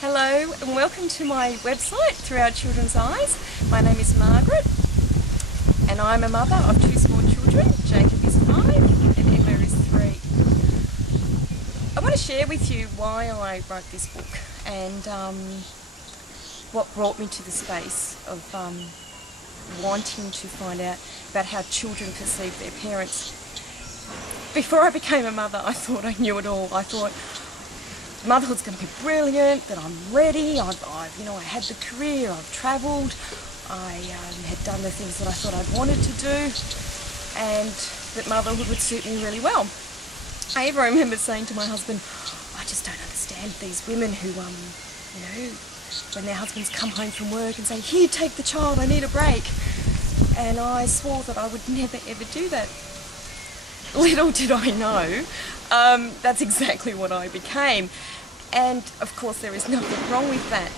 Hello and welcome to my website, Through Our Children's Eyes. My name is Margaret and I'm a mother of two small children. Jacob is 5 and Emma is 3. I want to share with you why I wrote this book and what brought me to the space of wanting to find out about how children perceive their parents. Before I became a mother, I thought I knew it all. I thought motherhood's going to be brilliant, that I'm ready, I had the career, I've travelled, I had done the things that I thought I'd wanted to do, and that motherhood would suit me really well. I even remember saying to my husband, I just don't understand these women who, when their husbands come home from work and say, here, take the child, I need a break. And I swore that I would never ever do that. Little did I know, that's exactly what I became. And of course there is nothing wrong with that.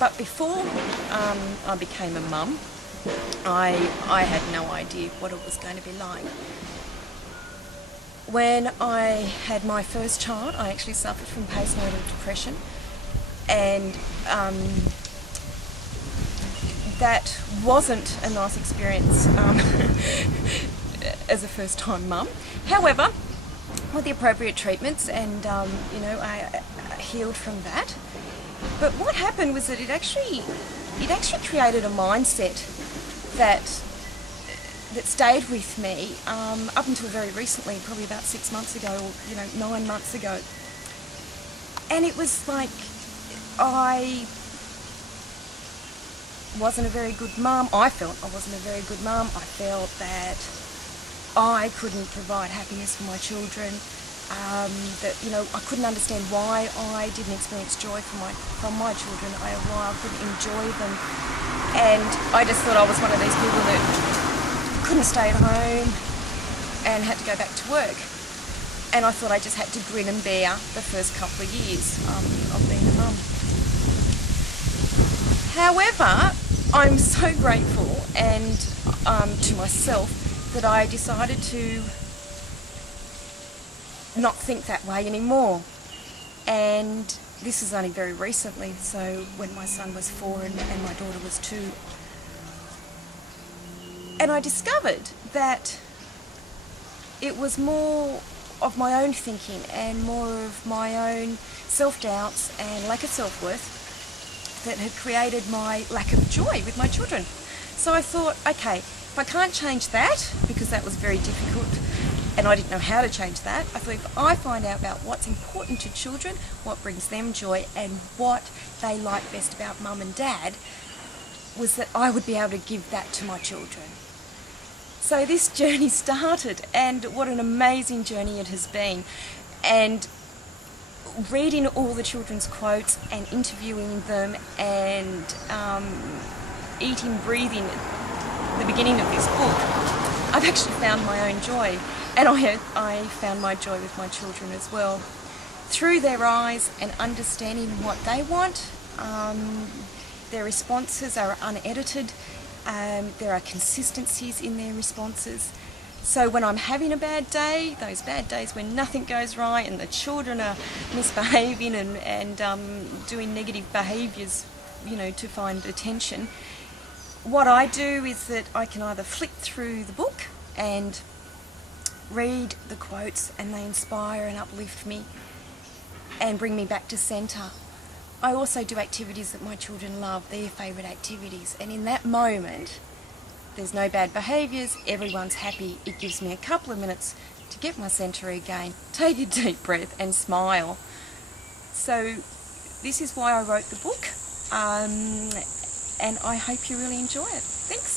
But before I became a mum, I had no idea what it was going to be like. When I had my first child, I actually suffered from postnatal depression, and that wasn't a nice experience as a first-time mum. However, with the appropriate treatments and I healed from that. But what happened was that it actually created a mindset that stayed with me up until very recently, probably about 6 months ago, or 9 months ago. And it was like I wasn't a very good mum. I felt I wasn't a very good mum. I felt that I couldn't provide happiness for my children, that I couldn't understand why I didn't experience joy from my children, why I couldn't enjoy them, and I just thought I was one of these people that couldn't stay at home and had to go back to work, and I thought I just had to grin and bear the first couple of years of being a mum. However, I'm so grateful and to myself that I decided to not think that way anymore. And this is only very recently, so when my son was 4 and my daughter was 2. And I discovered that it was more of my own thinking and more of my own self-doubts and lack of self-worth that had created my lack of joy with my children. So I thought, okay, if I can't change that, because that was very difficult and I didn't know how to change that, I thought if I find out about what's important to children, what brings them joy and what they like best about mum and dad, was that I would be able to give that to my children. So this journey started, and what an amazing journey it has been. And reading all the children's quotes and interviewing them and eating, breathing the beginning of this book, I've actually found my own joy, and I found my joy with my children as well. Through their eyes and understanding what they want, their responses are unedited, there are consistencies in their responses. So when I'm having a bad day, those bad days when nothing goes right and the children are misbehaving and doing negative behaviours, to find attention, what I do is that I can either flick through the book and read the quotes, and they inspire and uplift me and bring me back to centre. I also do activities that my children love, their favourite activities, and in that moment there's no bad behaviours, everyone's happy. It gives me a couple of minutes to get my centre again, take a deep breath and smile. So this is why I wrote the book. And I hope you really enjoy it. Thanks.